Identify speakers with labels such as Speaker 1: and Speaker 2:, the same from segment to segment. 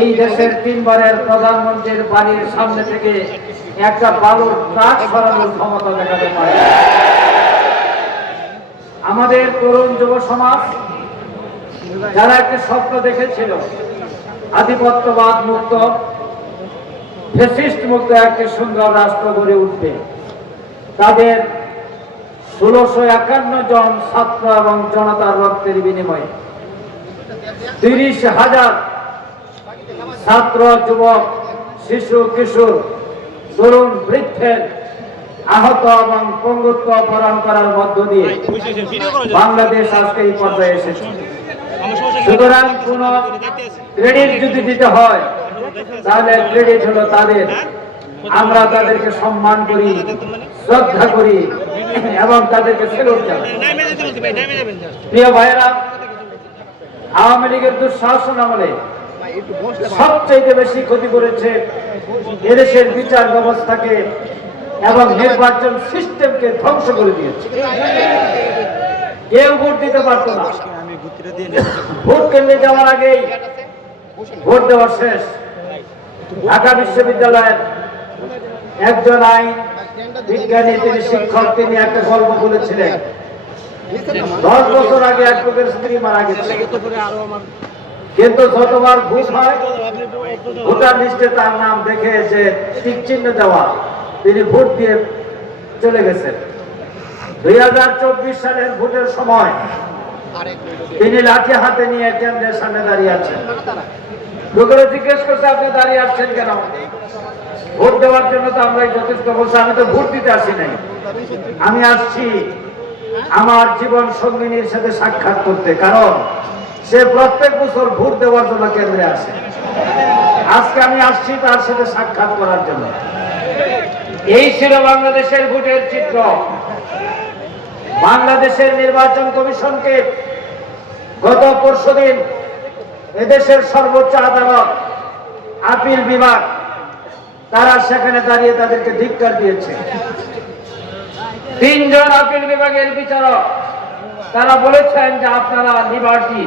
Speaker 1: এই দেশের তিনবারের প্রধানমন্ত্রীর বাড়ির সামনে থেকে একটা বালুর ট্রাক সরানোর ক্ষমতা দেখাতে পারে। আমাদের তরুণ যুব সমাজ, যারা একটি স্বপ্ন দেখেছিল, আধিপত্যবাদ মুক্ত ফেসিস্ট মুক্ত একটি সুন্দর রাষ্ট্র গড়ে উঠবে। তাদের ষোলোশো একান্ন জন ছাত্র এবং জনতার রক্তের বিনিময়ে তিরিশ হাজার ছাত্র, যুবক, শিশু, কিশোর, তরুণ, বৃদ্ধের আহত এবং পঙ্গুত্ব বরণ করার মধ্য দিয়ে বাংলাদেশ আজকে এই পর্যায়ে এসেছে। সুতরাং কোন ক্রেডিট যদি দিতে হয়, তাহলে ক্রেডিট হলো তাদের। আমরা তাদেরকে সম্মান করি, শ্রদ্ধা করি এবং তাদেরকে জানাই। প্রিয় ভাইয়েরা, আওয়ামী লীগের দুঃশাসন আমলে সবচেয়ে বেশি ক্ষতি করেছে এদেশের বিচার ব্যবস্থাকে এবং নির্বাচন সিস্টেমকে ধ্বংস করে দিয়েছে। কেউ ভোট দিতে পারতো না। ভোট কেন্দ্রে যাওয়ার আগেই ভোট দেওয়া শেষ। ঢাকা বিশ্ববিদ্যালয়ের একজন আইন বিজ্ঞানী, তিনি শিক্ষক, তিনি একটা গল্প বলেছিলেন, দশ বছর আগে এক লোকের স্ত্রী মারা গেছে। কিন্তু যতবার ভোট হয়, ভোটার লিস্টে তার নাম দেখে যে টিক চিহ্ন দেওয়া, তিনি ভোট দিয়ে চলে গেছেন। দুই হাজার চব্বিশ সালের ভোটের সময় তিনি লাঠি হাতে নিয়ে কেন্দ্রের সামনে দাঁড়িয়ে আছেন। লোকেরা জিজ্ঞেস করছে, আপনি দাঁড়িয়ে আসছেন কেন? ভোট দেওয়ার জন্য তো আমরা যথেষ্ট বলছি আমি তো ভোট দিতে আসি নাই। আমি আসছি আমার জীবন সঙ্গিনীর সাথে সাক্ষাৎ করতে, কারণ সে প্রত্যেক বছর ভোট দেওয়ার জন্য কেন্দ্রে আসে। আজকে আমি আসছি তার সাথে সাক্ষাৎ করার জন্য। এই ছিল বাংলাদেশের ভোটের চিত্র। বাংলাদেশের নির্বাচন কমিশনকে গত পরশু দিন এদেশের সর্বোচ্চ আদালত আপিল বিভাগ, তারা সেখানে দাঁড়িয়ে তাদেরকে ধিক্কার দিয়েছে। তিনজন আপিল বিভাগের বিচারক তারা বলেছেন যে আপনারা লিবার্টি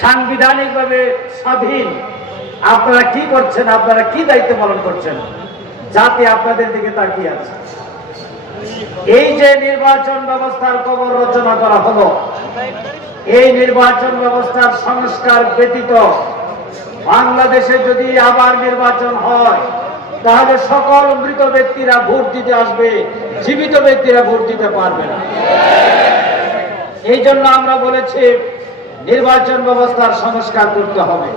Speaker 1: সাংবিধানিকভাবে স্বাধীন। আপনারা কি করছেন? আপনারা কি দায়িত্ব পালন করছেন? যাতে আপনাদের দিকে তাকিয়ে আছে। এই যে নির্বাচন ব্যবস্থার কবর রচনা করা হলো, এই নির্বাচন ব্যবস্থার সংস্কার ব্যতীত বাংলাদেশে যদি আবার নির্বাচন হয়, তাহলে সকল মৃত ব্যক্তিরা ভোট দিতে আসবে, জীবিত ব্যক্তিরা ভোট দিতে পারবে না। এই জন্য আমরা বলেছি নির্বাচন ব্যবস্থার সংস্কার করতে হবে।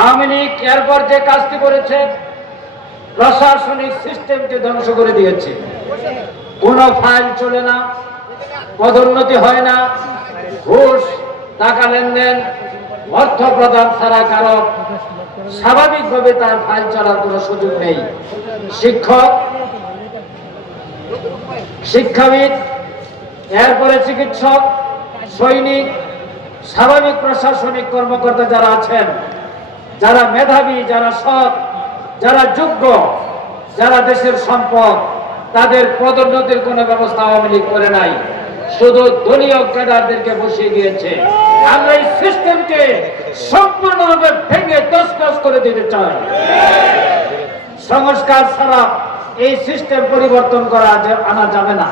Speaker 1: আওয়ামী লীগ এরপর যে কাজটি করেছে, প্রশাসনিক সিস্টেমকে ধ্বংস করে দিয়েছে। কোনো ফাইল চলে না, পদোন্নতি হয় না, ঘুষ, টাকা লেনদেন, অর্থ প্রদান ছাড়া কারও স্বাভাবিকভাবে তার ফাইল চলার কোনো সুযোগ নেই। শিক্ষক, শিক্ষাবিদ এরপরে চিকিৎসক, সৈনিক, স্বাভাবিক প্রশাসনিক কর্মকর্তা যারা আছেন, যারা মেধাবী, যারা সৎ, যারা যোগ্য, যারা দেশের সম্পদ, তাদের পদোন্নতির কোনো ব্যবস্থা আওয়ামী লীগ করে নাই। শুধু দলীয় ক্যাডারদেরকে বসিয়ে দিয়েছে। আমরা এই সিস্টেমকে সম্পূর্ণভাবে ভেঙে তসনস করে দিতে চাই। সংস্কার ছাড়া এই সিস্টেম পরিবর্তন করা আনা যাবে না।